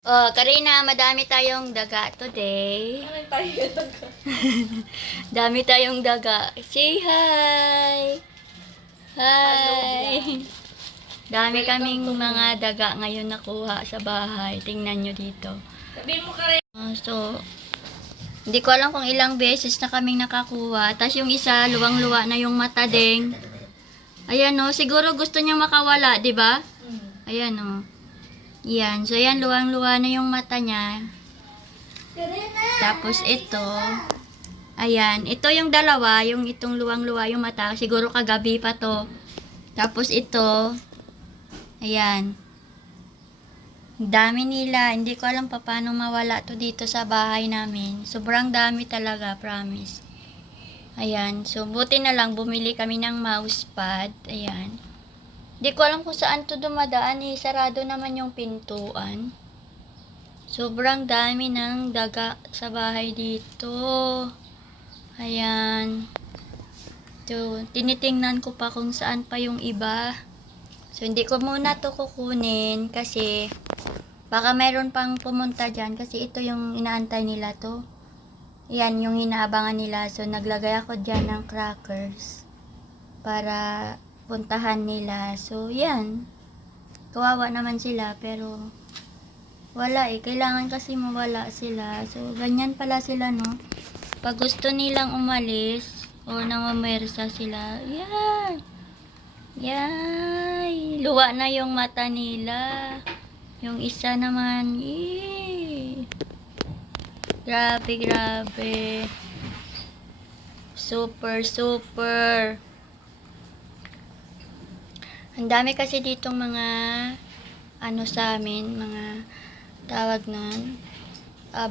Oh, Karina, madami tayong daga today. Ano tayo? Dami tayong daga. Say hi! Hi! Dami kaming mga daga ngayon nakuha sa bahay. Tingnan nyo dito. Sabihin mo ka rin. So, hindi ko alam kung ilang beses na kaming nakakuha. Tapos yung isa, luwang-luwa na yung mata ding. Ayan o, siguro gusto niyang makawala, di ba? Ayan o. Yan. So, yan, luwang-luwa na yung mata niya. Tapos, ito. Ayan. Ito yung dalawa. Yung itong luwang-luwa yung mata. Siguro kagabi pa to. Tapos, ito. Ayan. Dami nila. Hindi ko alam pa paano mawala to dito sa bahay namin. Sobrang dami talaga. Promise. Ayan. So, buti na lang bumili kami ng mouse pad. Ayan. Di ko alam kung saan to dumadaan eh. Sarado naman yung pintuan. Sobrang dami ng daga sa bahay dito. Ayan. So, tinitingnan ko pa kung saan pa yung iba. So, hindi ko muna to kukunin kasi baka meron pang pumunta dyan kasi ito yung inaantay nila to. Ayan yung inaabangan nila. So, naglagay ako dyan ng crackers para puntahan nila. So, yan. Kawawa naman sila, pero wala eh. Kailangan kasi mawala sila. So, ganyan pala sila, no? Pag gusto nilang umalis, o nangumersa sila, yan. Yay! Luwa na yung mata nila. Yung isa naman, grabe, grabe. Super, super. Ang dami kasi ditong mga ano sa amin, mga tawag nun,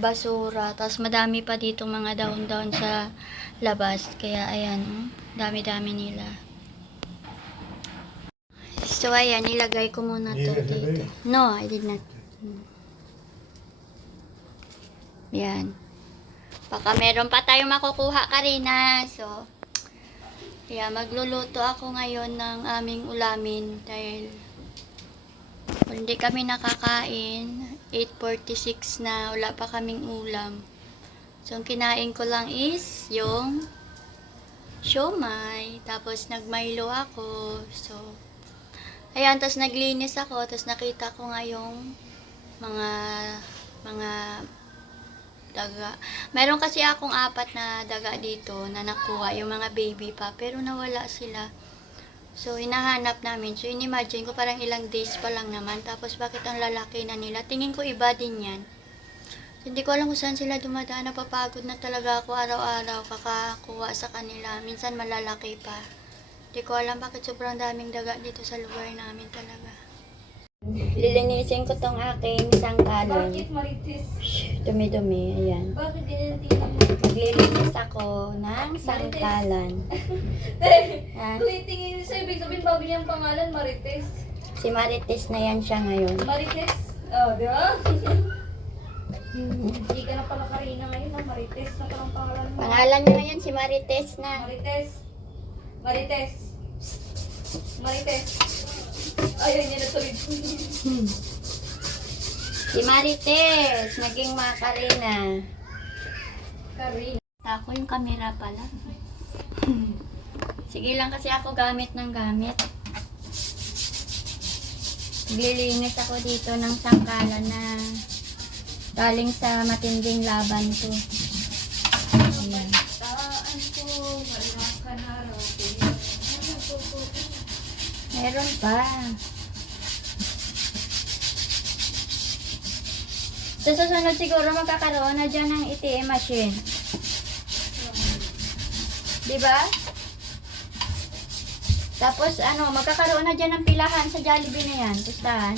basura. Tapos madami pa ditong mga dahon-dahon sa labas. Kaya ayan, dami-dami nila. So ayan, nilagay ko muna to dito. No, I did not. Yan. Baka meron pa tayong makukuha, Karina. So, kaya magluluto ako ngayon ng aming ulamin dahil hindi kami nakakain. 8:46 na, wala pa kaming ulam. So, ang kinain ko lang is yung siomai. Tapos, nagmilo ako. So, ayan, tapos naglinis ako. Tapos, nakita ko nga yung mga daga. Meron kasi akong 4 na daga dito na nakuha, yung mga baby pa, pero nawala sila. So, hinahanap namin. So, in-imagine ko parang ilang days pa lang naman. Tapos, bakit ang lalaki na nila? Tingin ko iba din yan. So, hindi ko alam kung saan sila dumadaan. Napapagod na talaga ako araw-araw kakakuha sa kanila. Minsan malalaki pa. Hindi ko alam bakit sobrang daming daga dito sa lugar namin talaga. Lilinisin ko tong aking sangkalan. Bakit marites? Dumi-dumi, ayan. Bakit dinitinan mo? Maglilinis ako ng sangkalan. Ah, Kung itingin sa ibig sabihin, bago niyang pangalan, Marites. si Marites na yan siya ngayon. Marites? Oh, di ba? Hindi ka na pala Karina ngayon, na Marites na parang pangalan mo. Pangalan niya ngayon si Marites na. Marites. Marites. Marites. Ayaw niya na tuloy. Si Marites, naging Macarena. Karina. Ako yung camera pala. Sige lang kasi ako gamit ng gamit. Naglilinis ako dito ng sangkalan na galing sa matinding laban to. Ayan. Taan ko, wala ka na raw. Meron pa. Sa susunod siguro magkakaroon na dyan ng ATM machine. Diba? Tapos magkakaroon na dyan ng pilahan sa Jollibee na yan. Pustahan.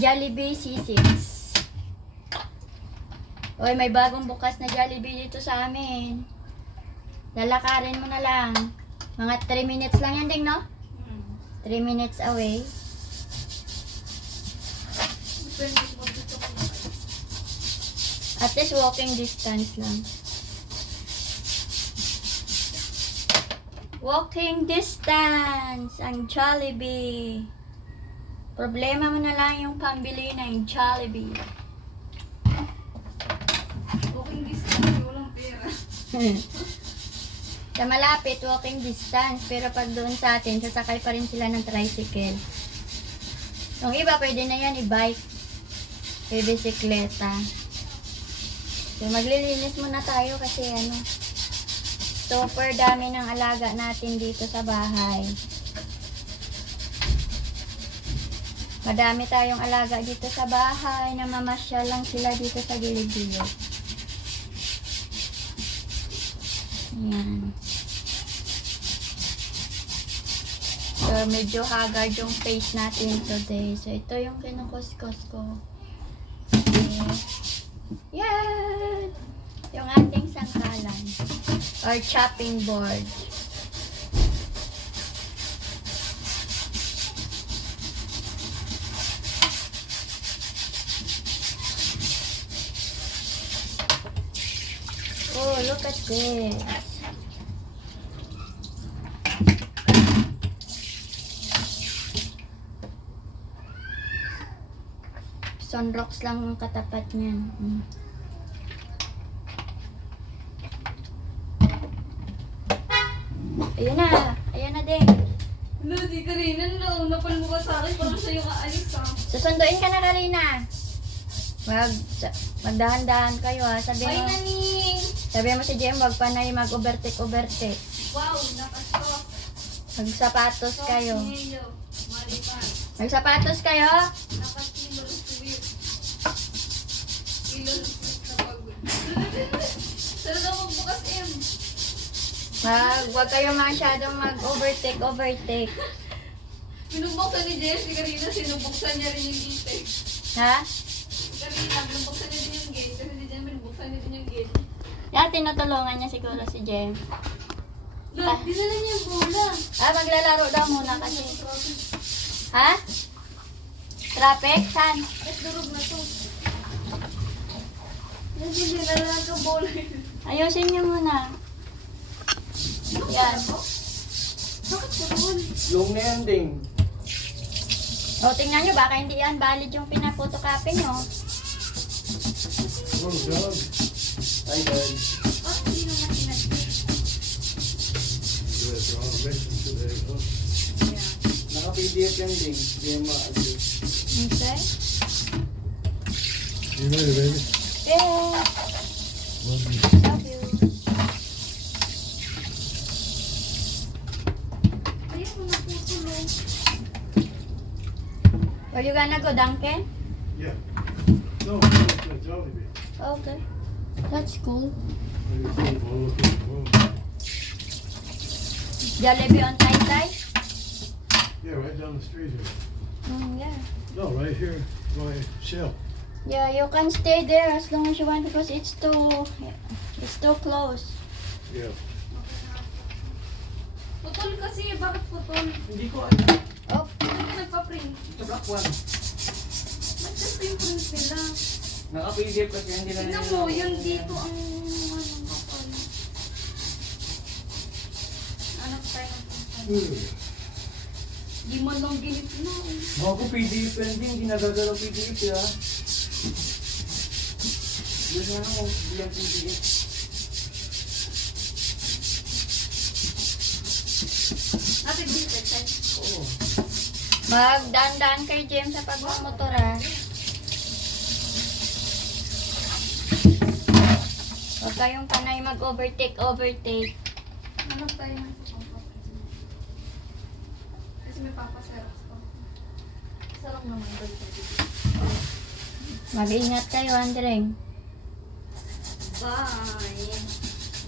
Jollibee C6. Oy, may bagong bukas na Jollibee dito sa amin. Lalakarin mo na lang. Mga 3 minutes lang yan, ding, no? 3 minutes away. At least walking distance lang. Walking distance ang Jollibee. Problema mo na lang yung pambili ng Jollibee. Walking distance, walang pera. Sa malapit, walking distance. Pero pag doon sa atin, sasakay pa rin sila ng tricycle. Yung iba, pwede na yan i-bike. I-bisikleta. So, maglilinis muna tayo kasi super dami ng alaga natin dito sa bahay. Madami tayong alaga dito sa bahay. Namamasyal lang sila dito sa gilid-gilid. Ayan. So, medyo haggard yung face natin today. So, ito yung kinukuskus ko. Okay. Yan! Yung ating sangkalan. Or chopping board. Oh, look at this. Sunrocks lang ang katapat niyan. Ayan na din. Wala, di Karina, napalmuka sa akin. Parang siya yung aalis ah. Susunduin ka na, Karina. Magdahan-dahan kayo ha. Bye, Naning! Sabi mo si Jem, wag pa na yung mag-overtake. Wow, nakasto. Magsapatos kayo. Nilo, malipan. Magsapatos kayo? Nakakilo, sweet. Kilo, sweet na pagod. Sana daw magbukas, M. Wag kayo masyadong mag-overtake. Binubuksan ni Jess, si Karina, sinubuksan niya rin yung gate. Ha? Si Karina, binubuksan niya din yung gate. Kasi si Jen, binubuksan niya din yung gate. Yan, tinutulungan niya siguro si Jem. Look, dinala niya yung bola. Maglalaro daw muna kasi. Ha? Traffic? Saan? At durog na to. Yan, dinala lang yung bola. Ayusin niyo muna. Yan. Bakit po doon? Long na yan, Ding. O, tingnan nyo, baka hindi yan valid yung pinapotocopy nyo. Oh, God. Hi, Dad. Bakit hindi naman inagpit? Yeah. Naka-PDF yan, Ding. Hindi yan ma-adjust. Okay. You ready, baby? Yeah. Love you. Love you. Ayaw mo na pusulong. Where you gonna go, Duncan? Yeah. No, it's a Jollibee. Okay. That's cool. Maybe football, football. Jollibee on Taytay? Yeah, right down the street here. Yeah. No, right here by Shell. Yeah, you can stay there as long as you want because it's too close. Yeah. Putol kasi, bakit putol? Hindi ko alam. Oh, Hindi ka nagpa-print. Sa Black One. Mag-just yung print nila. Naka-PDF kasi hindi na Tignan mo, yung dito ang kapal. Anak tayo ng print. Di man lang ginit na. Bago PDF yan, Ding. Hindi nagagalaw PDF, ya. Yun na ako, hindi yan PDF. Ate, gusto ka Oo. magdaan-daan kay James sa pagmumotor ha. Huwag kayong panay mag-overtake. Anak tayo ng papaprint. Kasi may papaserox pa. Sarap naman dito. Mag-ingat kayo, Andreng. Bye!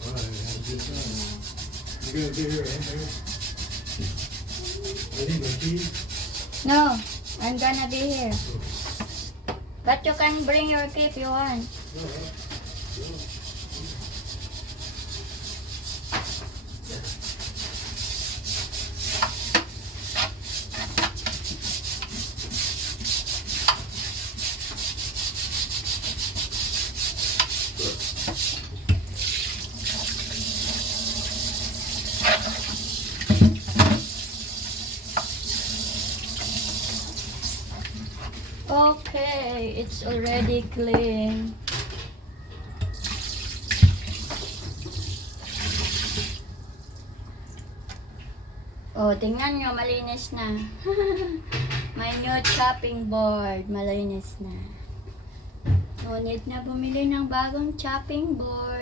All right, have a good time. You gonna be here, huh, baby? I need my keys. No, I'm gonna be here. But you can bring your key if you want. All right. it's already clean. Oh, tingnan nyo, malinis na. My new chopping board, malinis na. No need na bumili ng bagong chopping board.